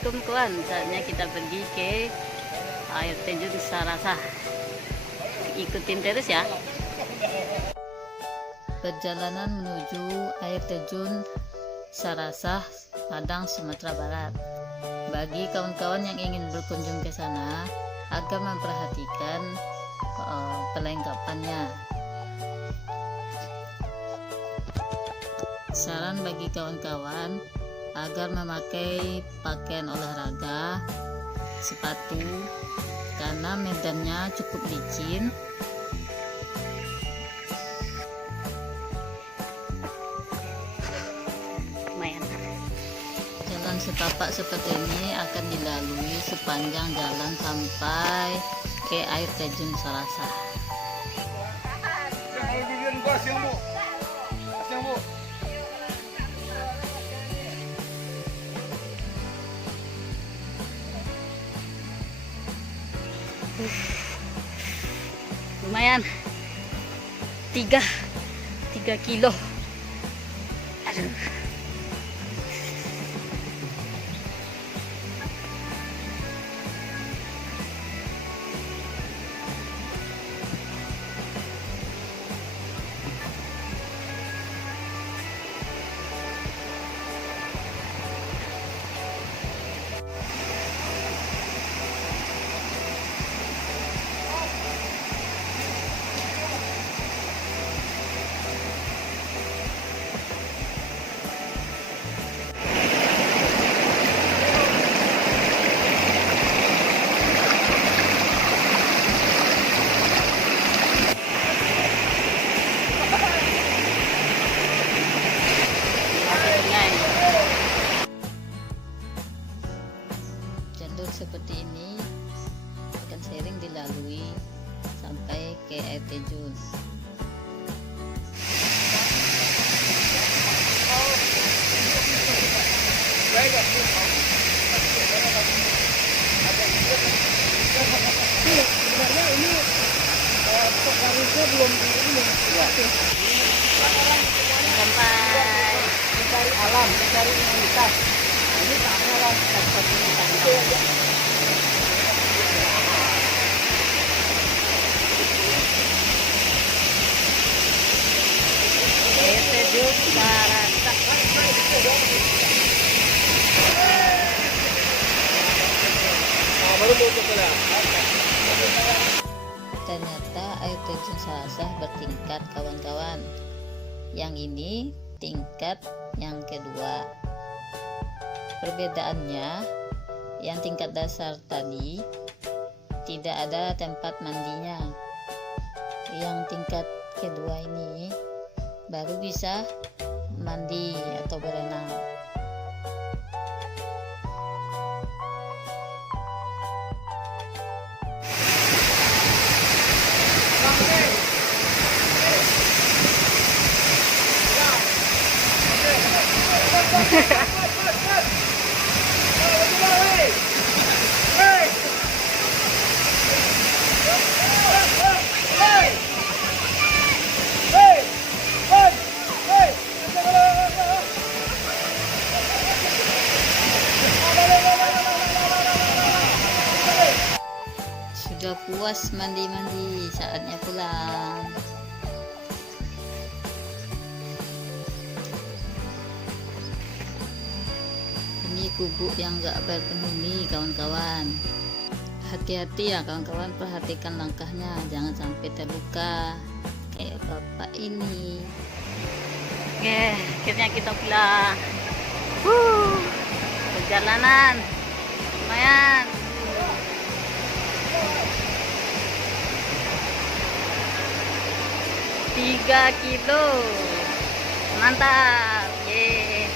Assalamualaikum kawan, saatnya kita pergi ke air terjun Sarasah. Ikutin terus ya. Perjalanan menuju air terjun Sarasah, Padang, Sumatera Barat. Bagi kawan-kawan yang ingin berkunjung ke sana, agar memperhatikan perlengkapannya. Saran bagi kawan-kawan agar memakai pakaian olahraga, sepatu, karena medannya cukup licin. Lumayan. Jalan setapak seperti ini akan dilalui sepanjang jalan sampai ke air terjun Sarasah. Lumayan 3 kilo. Aduh. Jalur seperti ini akan sering dilalui sampai ke air terjun. Sebenarnya ini harusnya belum Sampai mencari alam, mencari imunitas. Ini saatnya lah air terjun Sarasah. Ternyata air terjun Sarasah bertingkat kawan-kawan. Yang ini tingkat yang kedua. Perbedaannya, yang tingkat dasar tadi tidak ada tempat mandinya. Yang tingkat kedua ini baru bisa mandi atau berenang. Sudah puas mandi-mandi, saatnya pulang. Ini gubuk yang gak berpenghuni kawan-kawan. Hati-hati ya kawan-kawan, perhatikan langkahnya, jangan sampai terluka kayak bapak ini. Oke, akhirnya kita pulang. Perjalanan lumayan. 3 kilo, mantap, yeay.